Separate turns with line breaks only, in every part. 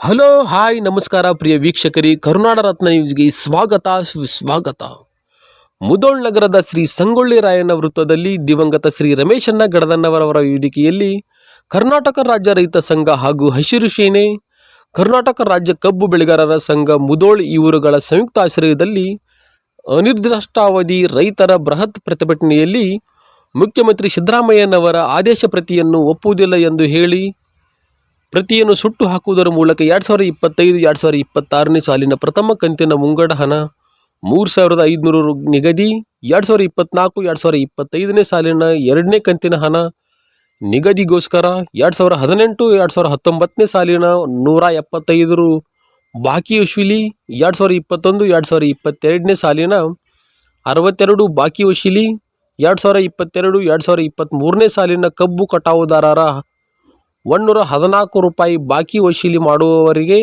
Hello hi ನಮಸ್ಕಾರ ಪ್ರಿಯ ವೀಕ್ಷಕರಿ ಕರುನಾಡ ರತ್ನ ನ್ಯೂಸ್ಗೆ ಸ್ವಾಗತ ಸುಸ್ವಾಗತ ಮುದೋಳ್ ನಗರದ ಶ್ರೀ ಸಂಗೊಳ್ಳಿ ರಾಯಣ್ಣ ವೃತ್ತದಲ್ಲಿ ದಿವಂಗತ ಶ್ರೀ ರಮೇಶಣ್ಣ ಗಡದಣ್ಣವರವರ ವೇದಿಕೆಯಲ್ಲಿ ಕರ್ನಾಟಕ ರಾಜ್ಯ ರೈತ ಸಂಘ ಹಾಗೂ ಹಸಿರು ಸೇನೆ, ಕರ್ನಾಟಕ ರಾಜ್ಯ ಕಬ್ಬು ಬೆಳೆಗಾರರ ಸಂಘ ಮುದೋಳ್ ಇವರುಗಳ ಸಂಯುಕ್ತ ಆಶ್ರಯದಲ್ಲಿ ಅನಿರ್ದಿಷ್ಟಾವಧಿ ರೈತರ ಬೃಹತ್ ಪ್ರತಿಭಟನೆಯಲ್ಲಿ ಮುಖ್ಯಮಂತ್ರಿ ಸಿದ್ದರಾಮಯ್ಯನವರ ಆದೇಶ ಪ್ರತಿಯನ್ನು ಒಪ್ಪುವುದಿಲ್ಲ ಎಂದು ಹೇಳಿ, ಪ್ರತಿಯನ್ನು ಸುಟ್ಟು ಹಾಕುವುದರ ಮೂಲಕ ಎರಡು ಸಾವಿರದ ಇಪ್ಪತ್ತೈದು ಎರಡು ಸಾವಿರದ ಇಪ್ಪತ್ತಾರನೇ ಸಾಲಿನ ಪ್ರಥಮ ಕಂತಿನ ಮುಂಗಡ ಹಣ ಮೂರು ಸಾವಿರದ ಐದುನೂರು ನಿಗದಿ, ಎರಡು ಸಾವಿರದ ಇಪ್ಪತ್ನಾಲ್ಕು, ಎರಡು ಸಾವಿರದ ಇಪ್ಪತ್ತೈದನೇ ಸಾಲಿನ ಎರಡನೇ ಕಂತಿನ ಹಣ ನಿಗದಿಗೋಸ್ಕರ ಎರಡು ಸಾವಿರದ ಹದಿನೆಂಟು, ಎರಡು ಸಾವಿರದ ಹತ್ತೊಂಬತ್ತನೇ ಸಾಲಿನ ನೂರ ಎಪ್ಪತ್ತೈದರು ಬಾಕಿ ವಶೀಲಿ, ಎರಡು ಸಾವಿರದ ಇಪ್ಪತ್ತೊಂದು, ಎರಡು ಸಾವಿರದ ಇಪ್ಪತ್ತೆರಡನೇ ಸಾಲಿನ ಅರವತ್ತೆರಡು ಬಾಕಿ ವಶೀಲಿ, ಎರಡು ಸಾವಿರದ ಇಪ್ಪತ್ತೆರಡು, ಎರಡು ಸಾವಿರದ ಇಪ್ಪತ್ತ್ಮೂರನೇ ಸಾಲಿನ ಕಬ್ಬು ಕಟಾವುದಾರರ ಒನ್ನೂರ ಹದಿನಾಲ್ಕು ರೂಪಾಯಿ ಬಾಕಿ ವಶೀಲಿ ಮಾಡುವವರಿಗೆ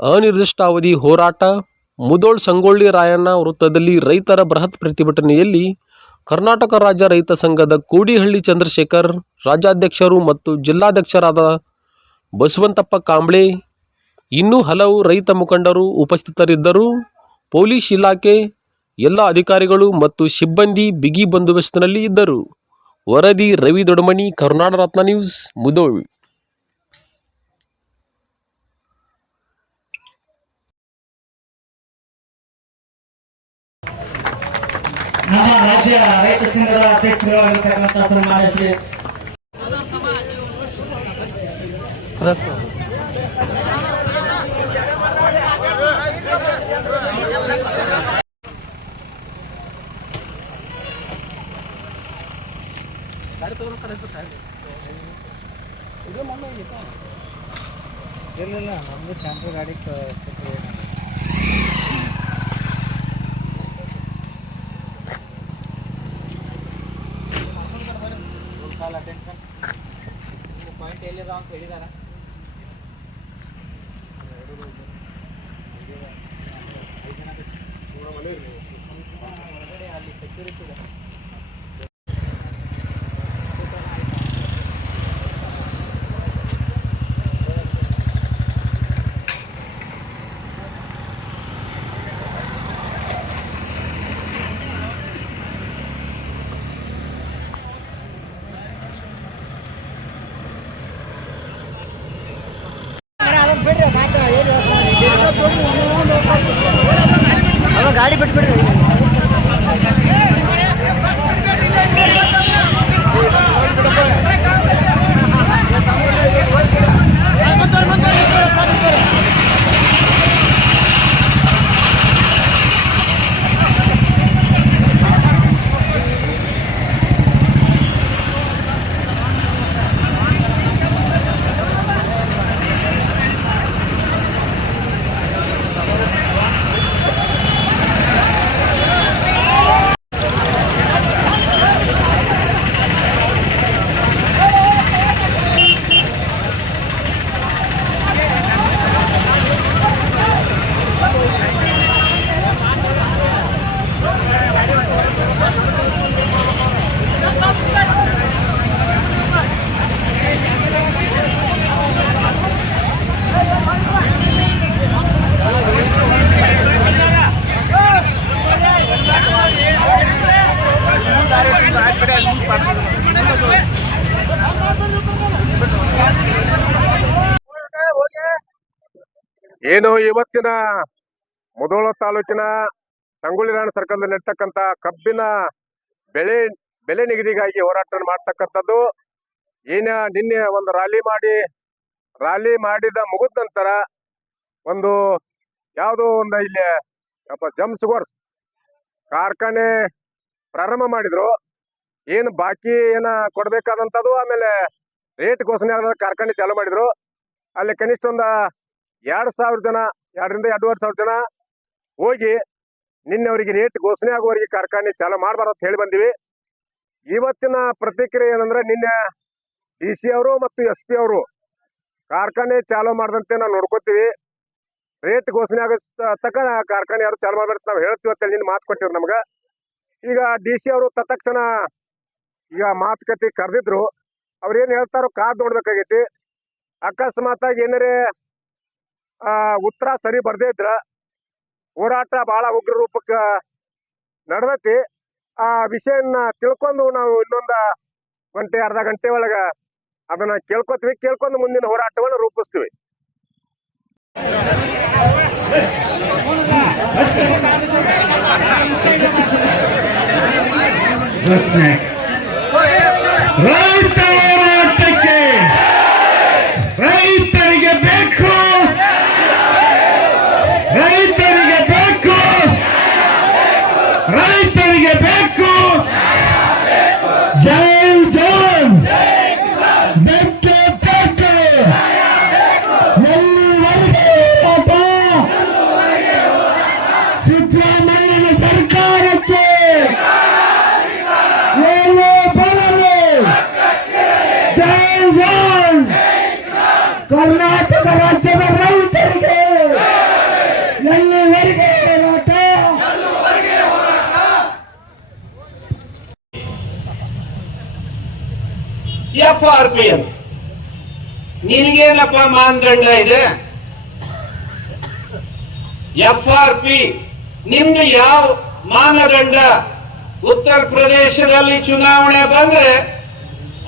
ಅನಿರ್ದಿಷ್ಟಾವಧಿ ಹೋರಾಟ ಮುದೋಳ್ ಸಂಗೊಳ್ಳಿ ರಾಯಣ್ಣ ವೃತ್ತದಲ್ಲಿ ರೈತರ ಬೃಹತ್ ಪ್ರತಿಭಟನೆಯಲ್ಲಿ ಕರ್ನಾಟಕ ರಾಜ್ಯ ರೈತ ಸಂಘದ ಕೋಡಿಹಳ್ಳಿ ಚಂದ್ರಶೇಖರ್, ರಾಜ್ಯಾಧ್ಯಕ್ಷರು ಮತ್ತು ಜಿಲ್ಲಾಧ್ಯಕ್ಷರಾದ ಬಸವಂತಪ್ಪ ಕಾಂಬ್ಳೆ, ಇನ್ನೂ ಹಲವು ರೈತ ಮುಖಂಡರು ಉಪಸ್ಥಿತರಿದ್ದರು. ಪೊಲೀಸ್ ಇಲಾಖೆ, ಎಲ್ಲ ಅಧಿಕಾರಿಗಳು ಮತ್ತು ಸಿಬ್ಬಂದಿ ಬಿಗಿ ಬಂದೋಬಸ್ತಿನಲ್ಲಿ ಇದ್ದರು. ವರದಿ ರವಿ ದೊಡಮಣಿ ಕರ್ನಾಟಕ ರತ್ನ ನ್ಯೂಸ್, ಮುದೋಳ್
ನಮ್ಮ ರಾಜ್ಯ ರೈತ ಸಂಘದ ಅಧ್ಯಕ್ಷರು ಆಗಿರ್ತಕ್ಕಂಥ ಸನ್ಮಾನ್ಯ ಶ್ರೀ ಇಲ್ಲ ನಮ್ದು ಶಾಂಪು ಗಾಡಿ ಪಾಯಿಂಟ್ ಎಲ್ಲಿದ ಅಂತ ಹೇಳಿದಾರ ಹೊರಗಡೆ ಅಲ್ಲಿ ಸೆಕ್ಯೂರಿಟಿ ಇದೆ ಗಾಡಿ ಬಿಟ್ಬಿಡ್ರಿ.
ಏನು ಇವತ್ತಿನ ಮುಧೋಳ ತಾಲೂಕಿನ ಸಂಗೊಳ್ಳಿ ರಾಯಣ್ಣ ಸರ್ಕಲ್ದಲ್ಲಿ ಇರ್ತಕ್ಕಂಥ ಕಬ್ಬಿನ ಬೆಳೆ, ಬೆಲೆ ನಿಗದಿಗಾಗಿ ಹೋರಾಟ ಮಾಡ್ತಕ್ಕಂಥದ್ದು. ಏನ ನಿನ್ನೆ ಒಂದು ರ್ಯಾಲಿ ಮಾಡಿ ರ್ಯಾಲಿ ಮಾಡಿದ ಮುಗಿದ ನಂತರ ಒಂದು ಯಾವುದೋ ಒಂದು ಇಲ್ಲಿ, ಅಪ್ಪ ಜಮ್ ಸುಗರ್ಸ್ ಕಾರ್ಖಾನೆ ಪ್ರಾರಂಭ ಮಾಡಿದ್ರು. ಏನು ಬಾಕಿ ಏನ ಕೊಡ್ಬೇಕಾದಂಥದ್ದು ಆಮೇಲೆ ರೇಟ್ ಘೋಷಣೆ ಆದ ಕಾರ್ಖಾನೆ ಚಾಲೂ ಮಾಡಿದ್ರು. ಅಲ್ಲಿ ಕನಿಷ್ಠ ಒಂದು ಎರಡು ಸಾವಿರ ಜನ, ಎರಡರಿಂದ ಎರಡೂವರೆ ಸಾವಿರ ಜನ ಹೋಗಿ ನಿನ್ನೆ ಅವರಿಗೆ ರೇಟ್ ಘೋಷಣೆ ಆಗುವವರೆಗೆ ಕಾರ್ಖಾನೆ ಚಾಲು ಮಾಡಬಾರ್ದು ಅಂತ ಹೇಳಿ ಬಂದಿವಿ. ಇವತ್ತಿನ ಪ್ರತಿಕ್ರಿಯೆ ಏನಂದ್ರೆ ನಿನ್ನೆ ಡಿ ಸಿ ಅವರು ಮತ್ತು ಎಸ್ ಪಿ ಅವರು ಕಾರ್ಖಾನೆ ಚಾಲು ಮಾಡದಂತೆ ನಾವು ನೋಡ್ಕೋತೀವಿ. ರೇಟ್ ಘೋಷಣೆ ಆಗೋ ತಕ್ಕ ಕಾರ್ಖಾನೆ ಯಾರು ಚಾಲು ಮಾಡ್ಬಾರ್ದು ನಾವು ಹೇಳ್ತೀವಿ ಅಂತೇಳಿ ನಿನ್ನ ಮಾತು ಕೊಟ್ಟಿರು ನಮ್ಗೆ. ಈಗ ಡಿ ಸಿ ಅವರು ತತ್ಕ್ಷಣ ಈಗ ಮಾತುಕತೆ ಕರೆದಿದ್ರು ಅವ್ರು ಏನು ಹೇಳ್ತಾರೋ ಕಾದ್ ನೋಡ್ಬೇಕಾಗೈತಿ. ಅಕಸ್ಮಾತಾಗಿ ಏನಾರೇ ಆ, ಉತ್ತರ ಸರಿ ಬರ್ದೇ ಇದ್ರ ಹೋರಾಟ ಬಹಳ ಉಗ್ರ ರೂಪಕ್ಕೆ ನಡ್ದೈತಿ. ಆ ವಿಷಯನ ತಿಳ್ಕೊಂಡು ನಾವು ಇನ್ನೊಂದ ಗಂಟೆ ಅರ್ಧ ಗಂಟೆ ಒಳಗ ಅದನ್ನ ಕೇಳ್ಕೊತೀವಿ. ಕೇಳ್ಕೊಂಡು ಮುಂದಿನ ಹೋರಾಟವನ್ನು ರೂಪಿಸ್ತೀವಿ.
ರೈತ ಹೋರಾಟಕ್ಕೆ ರೈತರಿಗೆ ಬೇಕು ರೈತರಿಗೆ ಬೇಕು ರೈತರಿಗೆ ಬೇಕು ಜೈನ್ ಜೈನ್ ಬೆಕ್ಕೆ ಬೆಕ್ಕೆ ಎಲ್ಲಿವರೆಗೆ ಹೋರಾಟ ಸಿದ್ದರಾಮಯ್ಯನ ಸರ್ಕಾರಕ್ಕೆ ಏನು ಬರಲಿ ಕರ್ನಾಟಕ ರಾಜ್ಯದ ರೈತರಿಗೆ ಎಲ್ಲಿವರೆಗೆ
ಎಫ್ ಆರ್ ಪಿ ಎಂ ನಿನಗೇನಪ್ಪ ಮಾನದಂಡ ಇದೆ? ಎಫ್ ಆರ್ ಪಿ ನಿಮ್ದು ಯಾವ ಮಾನದಂಡ? ಉತ್ತರ ಪ್ರದೇಶದಲ್ಲಿ ಚುನಾವಣೆ ಬಂದ್ರೆ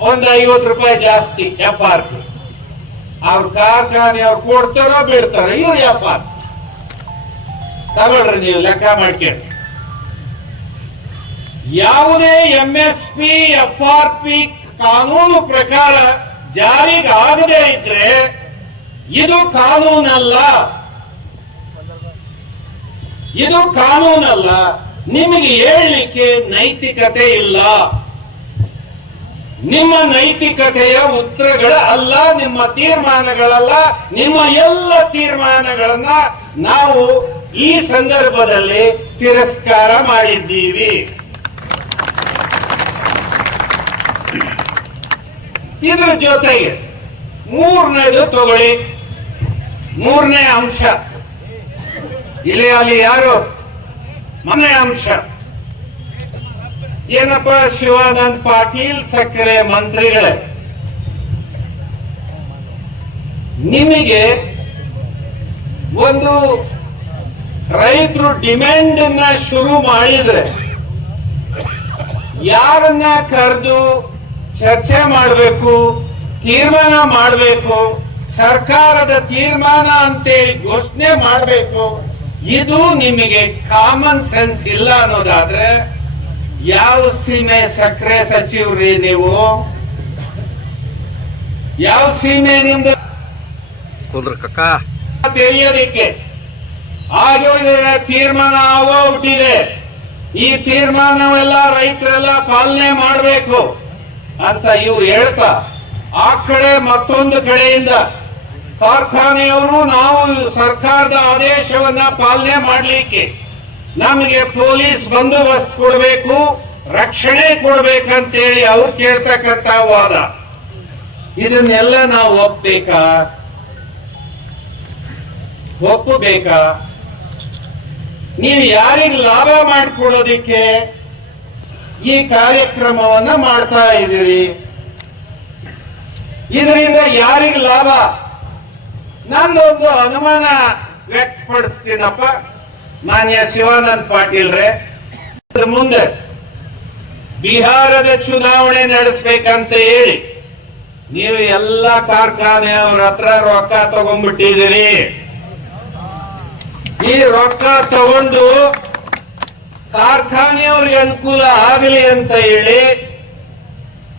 ಒಂದ್ ಐವತ್ತು ರೂಪಾಯಿ ಜಾಸ್ತಿ ಎಫ್ ಆರ್ ಪಿ ಅವ್ರ ಕಾರ್ಖಾನೆ ಅವ್ರು ಕೊಡ್ತಾರೋ ಬಿಡ್ತಾರೋ ಇವ್ರು ಎಫ್ ಆರ್ ತಗೊಳ್ರಿ ನೀವು ಲೆಕ್ಕ ಮಾಡ್ಕೊಳ್ರಿ ಯಾವುದೇ M S P F R P ಕಾನೂನು ಪ್ರಕಾರ ಜಾರಿಗೆ ಆಗದೆ ಇದ್ರೆ ಇದು ಕಾನೂನಲ್ಲ. ಇದು ಕಾನೂನಲ್ಲ. ನಿಮಗೆ ಹೇಳಲಿಕ್ಕೆ ನೈತಿಕತೆ ಇಲ್ಲ. ನಿಮ್ಮ ನೈತಿಕತೆಯ ಉತ್ತರಗಳ ಅಲ್ಲ, ನಿಮ್ಮ ತೀರ್ಮಾನಗಳಲ್ಲ, ನಿಮ್ಮ ಎಲ್ಲ ತೀರ್ಮಾನಗಳನ್ನ ನಾವು ಈ ಸಂದರ್ಭದಲ್ಲಿ ತಿರಸ್ಕಾರ ಮಾಡಿದ್ದೀವಿ. ಇದ್ರ ಜೊತೆಗೆ ಮೂರನೇದು ತಗೊಳ್ಳಿ. ಮೂರನೇ ಅಂಶ. ಇಲ್ಲಿ ಅಲ್ಲಿ ಯಾರು? ಮನೆ ಅಂಶ. ಏನಪ್ಪ ಶಿವಾನಂದ್ ಪಾಟೀಲ್ ಸಕ್ಕರೆ ಮಂತ್ರಿಗಳೇ? ನಿಮಗೆ ಒಂದು ರೈತರು ಡಿಮ್ಯಾಂಡ್ ಅನ್ನ ಶುರು ಮಾಡಿದ್ರೆ ಯಾರನ್ನ ಕರೆದು ಚರ್ಚೆ ಮಾಡಬೇಕು, ತೀರ್ಮಾನ ಮಾಡಬೇಕು, ಸರ್ಕಾರದ ತೀರ್ಮಾನ ಅಂತೇಳಿ ಘೋಷಣೆ ಮಾಡಬೇಕು, ಇದು ನಿಮಗೆ ಕಾಮನ್ ಸೆನ್ಸ್ ಇಲ್ಲ ಅನ್ನೋದಾದ್ರೆ ಯಾವ ಸೀಮೆ ಸಕ್ಕರೆ ಸಚಿವ್ರಿ ನೀವು? ಯಾವ ಸೀಮೆ ನಿಮ್ದು? ತಿಳಿಯೋದಿಕ್ಕೆ ಆಗೋದಿದೆ ತೀರ್ಮಾನ ಆಗೋಗ್ಬಿಟ್ಟಿದೆ ಈ ತೀರ್ಮಾನವೆಲ್ಲ ರೈತರೆಲ್ಲ ಪಾಲನೆ ಮಾಡಬೇಕು ಅಂತ ಇವ್ರು ಹೇಳ್ತಾ ಆ ಕಡೆ ಮತ್ತೊಂದು ಕಡೆಯಿಂದ ಕಾರ್ಖಾನೆಯವರು ನಾವು ಸರ್ಕಾರದ ಆದೇಶವನ್ನ ಪಾಲನೆ ಮಾಡಲಿಕ್ಕೆ ನಮಗೆ ಪೊಲೀಸ್ ಬಂದೋಬಸ್ತ್ ಕೊಡಬೇಕು, ರಕ್ಷಣೆ ಕೊಡ್ಬೇಕಂತೇಳಿ ಅವ್ರು ಕೇಳ್ತಕ್ಕಂತ ವಾದ. ಇದನ್ನೆಲ್ಲ ನಾವು ಒಪ್ಪಬೇಕಾ ಒಪ್ಪಬೇಕಾ? ನೀವು ಯಾರಿಗೆ ಲಾಭ ಮಾಡಿಕೊಡೋದಿಕ್ಕೆ ಈ ಕಾರ್ಯಕ್ರಮವನ್ನ ಮಾಡ್ತಾ ಇದ್ದೀರಿ? ಇದರಿಂದ ಯಾರಿಗೆ ಲಾಭ? ನಂದೊಂದು ಅನುಮಾನ ವ್ಯಕ್ತಪಡಿಸ್ತೀನಪ್ಪ. ಮಾನ್ಯ ಶಿವಾನಂದ್ ಪಾಟೀಲ್ ಮುಂದೆ ಬಿಹಾರದ ಚುನಾವಣೆ ನಡೆಸ್ಬೇಕಂತ ಹೇಳಿ ನೀವು ಎಲ್ಲ ಕಾರ್ಖಾನೆಯವ್ರ ಹತ್ರ ರೊಕ್ಕ ತಗೊಂಡ್ಬಿಟ್ಟಿದ್ದೀರಿ. ಈ ರೊಕ್ಕ ತಗೊಂಡು ಕಾರ್ಖಾನೆಯವ್ರಿಗೆ ಅನುಕೂಲ ಆಗಲಿ ಅಂತ ಹೇಳಿ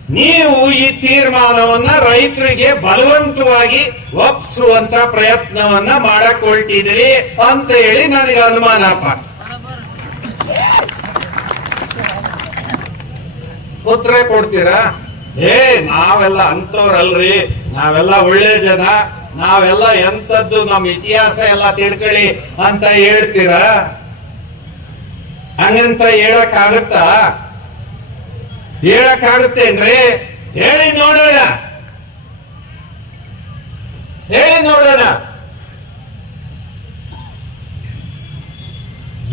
ನೀವು ಈ ತೀರ್ಮಾನವನ್ನ ರೈತರಿಗೆ ಬಲವಂತವಾಗಿ ಒಪ್ಪಿಸುವಂತ ಪ್ರಯತ್ನವನ್ನ ಮಾಡಕ್ ಹೊರಟಿದ್ರಿ ಅಂತ ಹೇಳಿ ನನಗೆ ಅನುಮಾನಪ್ಪ ಉತ್ತರ ಕೊಡ್ತೀರಾ? ಏ, ನಾವೆಲ್ಲ ಅಂತವ್ರಲ್ರಿ ನಾವೆಲ್ಲ ಒಳ್ಳೆ ಜನ. ನಾವೆಲ್ಲ ಎಂತದ್ದು ನಮ್ಮ ಇತಿಹಾಸ ಎಲ್ಲ ತಿಳ್ಕೊಳ್ಳಿ ಅಂತ ಹೇಳ್ತೀರಾ? ಹಂಗಂತ ಹೇಳಕ್ ಆಗತ್ತಾ? ಹೇಳಕ್ಕಾಗುತ್ತೇನ್ರಿ ಹೇಳಿ ನೋಡೋಣ. ಹೇಳಿ ನೋಡೋಣ.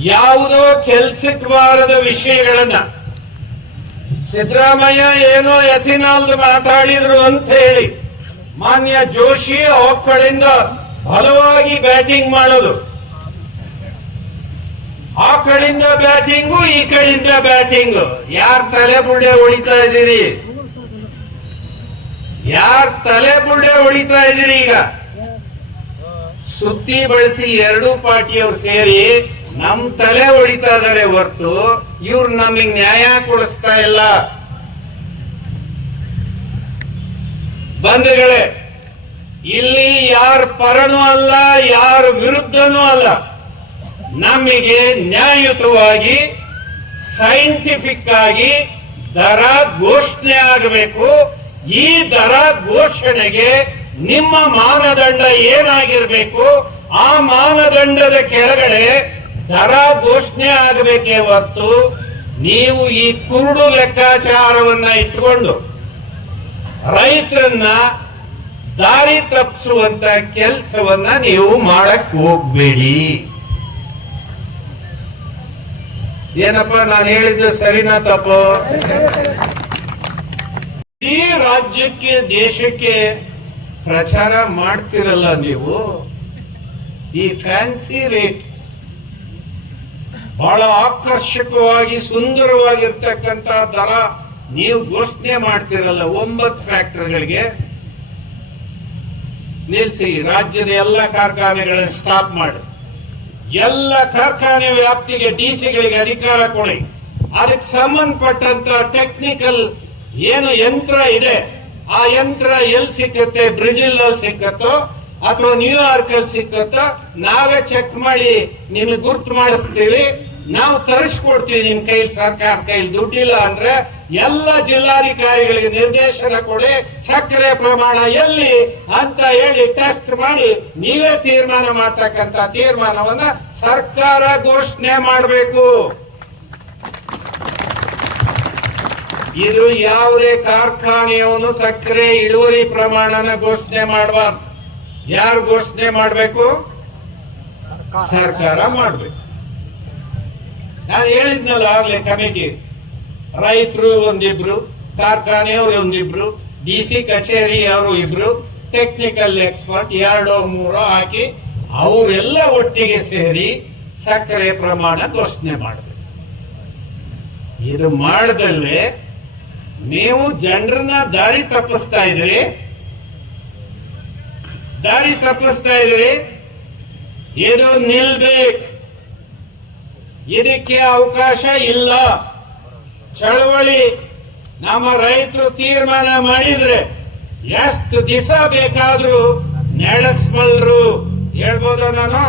ಯಾವುದೋ ಕೆಲ್ಸಕ್ಕೆ ಬಾರದ ವಿಷಯಗಳನ್ನ ಸಿದ್ದರಾಮಯ್ಯ ಏನೋ ಎಥಿನಾಲ್ ಮಾತಾಡಿದ್ರು ಅಂತ ಹೇಳಿ ಮಾನ್ಯ ಜೋಶಿ ಅವಕ್ಕಳಿಂದ ಬಲವಾಗಿ ಬ್ಯಾಟಿಂಗ್ ಮಾಡೋದು. ಆ ಕಡೆಯಿಂದ ಬ್ಯಾಟಿಂಗ್, ಈ ಕಡೆಯಿಂದ ಬ್ಯಾಟಿಂಗ್. ಯಾರ್ ತಲೆ ಬುಡ್ಡೆ ಹೊಡಿತಾ ಇದ್ದೀರಿ? ಯಾರ್ ತಲೆ ಬುಡ್ಡೆ ಹೊಡಿತಾ ಇದ್ದೀರಿ ಈಗ? ಸುತ್ತಿ ಬಳಸಿ ಎರಡೂ ಪಾರ್ಟಿಯವ್ರು ಸೇರಿ ನಮ್ ತಲೆ ಹೊಡಿತಾ ಇದಾರೆ ಹೊರ್ತು, ಇವ್ರು ನಮಗೆ ನ್ಯಾಯ ಕೊಡಿಸ್ತಾ ಇಲ್ಲ. ಬಂಧುಗಳೇ, ಇಲ್ಲಿ ಯಾರ ಪರನೂ ಅಲ್ಲ, ಯಾರ ವಿರುದ್ಧನೂ ಅಲ್ಲ. ನಮಗೆ ನ್ಯಾಯಯುತವಾಗಿ ಸೈಂಟಿಫಿಕ್ ಆಗಿ ದರ ಘೋಷಣೆ ಆಗಬೇಕು. ಈ ದರ ಘೋಷಣೆಗೆ ನಿಮ್ಮ ಮಾನದಂಡ ಏನಾಗಿರಬೇಕು? ಆ ಮಾನದಂಡದ ಕೆಳಗಡೆ ದರ ಘೋಷಣೆ ಆಗಬೇಕೇ ಹೊರತು ನೀವು ಈ ಕುರುಡು ಲೆಕ್ಕಾಚಾರವನ್ನ ಇಟ್ಟುಕೊಂಡು ರೈತರನ್ನ ದಾರಿ ತಪ್ಪಿಸುವಂತ ಕೆಲಸವನ್ನ ನೀವು ಮಾಡಕ್ ಹೋಗ್ಬೇಡಿ. ಏನಪ್ಪ, ನಾನು ಹೇಳಿದ್ದು ಸರಿನಾ ತಪ್ಪು? ಈ ರಾಜ್ಯಕ್ಕೆ, ದೇಶಕ್ಕೆ ಪ್ರಚಾರ ಮಾಡ್ತಿರಲ್ಲ ನೀವು, ಈ ಫ್ಯಾನ್ಸಿ ರೇಟ್ ಬಹಳ ಆಕರ್ಷಕವಾಗಿ ಸುಂದರವಾಗಿರ್ತಕ್ಕಂತ ದರ ನೀವು ಘೋಷಣೆ ಮಾಡ್ತಿರಲ್ಲ ಒಂಬತ್ತು ಫ್ಯಾಕ್ಟರಿಗಳಿಗೆ. ನಿಲ್ಸಿ, ರಾಜ್ಯದ ಎಲ್ಲ ಕಾರ್ಖಾನೆಗಳನ್ನು ಸ್ಟಾಪ್ ಮಾಡಿ. ಎಲ್ಲ ಕಾರ್ಖಾನೆ ವ್ಯಾಪ್ತಿಗೆ ಡಿಸಿಗಳಿಗೆ ಅಧಿಕಾರ ಕೊಡಿ. ಅದಕ್ಕೆ ಸಂಬಂಧಪಟ್ಟಂತ ಟೆಕ್ನಿಕಲ್ ಏನು ಯಂತ್ರ ಇದೆ, ಆ ಯಂತ್ರ ಎಲ್ಲಿ ಸಿಕ್ಕತ್ತೆ ಬ್ರೆಜಿಲ್ ಅಲ್ಲಿ ಸಿಕ್ಕತ್ತೋ ಅಥವಾ ನ್ಯೂಯಾರ್ಕ್ ಅಲ್ಲಿ ಸಿಕ್ಕತ್ತೋ, ನಾವೇ ಚೆಕ್ ಮಾಡಿ ನಿಮ್ಗೆ ಗುರ್ತು ಮಾಡಿಸ್ತೀವಿ. ನಾವು ತರಿಸ್ಕೊಡ್ತೀವಿ ನಿಮ್ ಕೈಲಿ ಸರ್ಕಾರ ಕೈಲಿ ದುಡ್ಡಿಲ್ಲ ಅಂದ್ರೆ ಎಲ್ಲ ಜಿಲ್ಲಾಧಿಕಾರಿಗಳಿಗೆ ನಿರ್ದೇಶನ ಕೊಡಿ, ಸಕ್ಕರೆ ಪ್ರಮಾಣ ಎಲ್ಲಿ ಅಂತ ಹೇಳಿ ಟೆಸ್ಟ್ ಮಾಡಿ ನೀವೇ ತೀರ್ಮಾನ ಮಾಡ್ತಕ್ಕಂತ ತೀರ್ಮಾನವನ್ನ ಸರ್ಕಾರ ಘೋಷಣೆ ಮಾಡಬೇಕು. ಇದು ಯಾವುದೇ ಕಾರ್ಖಾನೆಯವನು ಸಕ್ಕರೆ ಇಳುವರಿ ಪ್ರಮಾಣನ ಘೋಷಣೆ ಮಾಡುವ ಯಾರು ಘೋಷಣೆ ಮಾಡಬೇಕು? ಸರ್ಕಾರ ಮಾಡಬೇಕು. ನಾನು ಹೇಳಿದ್ನಲ್ಲ ಆಗ್ಲೇ ಕಮಿಟಿ. ರೈತರು ಒಂದಿಬ್ರು, ಕಾರ್ಖಾನೆಯವರು ಒಂದಿಬ್ರು ಡಿ ಸಿ ಕಚೇರಿ ಅವರು ಇಬ್ರು ಟೆಕ್ನಿಕಲ್ ಎಕ್ಸ್ಪರ್ಟ್ ಎರಡೋ ಮೂರೋ ಹಾಕಿ ಅವರೆಲ್ಲ ಒಟ್ಟಿಗೆ ಸೇರಿ ಸಕ್ಕರೆ ಪ್ರಮಾಣ ಘೋಷಣೆ ಮಾಡಬೇಕು ಇದು ಮಾಡದಲ್ಲೇ ನೀವು ಜನರನ್ನ ದಾರಿ ತಪ್ಪಿಸ್ತಾ ಇದ್ರಿ. ದಾರಿ ತಪ್ಪಿಸ್ತಾ ಇದ್ರಿ. ಇದು ನಿಲ್ಬೇಕು. ಇದಕ್ಕೆ ಅವಕಾಶ ಇಲ್ಲ. ಚಳವಳಿ ನಮ್ಮ ರೈತರು ತೀರ್ಮಾನ ಮಾಡಿದ್ರೆ ಎಷ್ಟು ದಿವಸ ಬೇಕಾದ್ರೂ ನಡೆಸ್ಬಲ್ರು ಹೇಳ್ಬೋದ ನಾನು.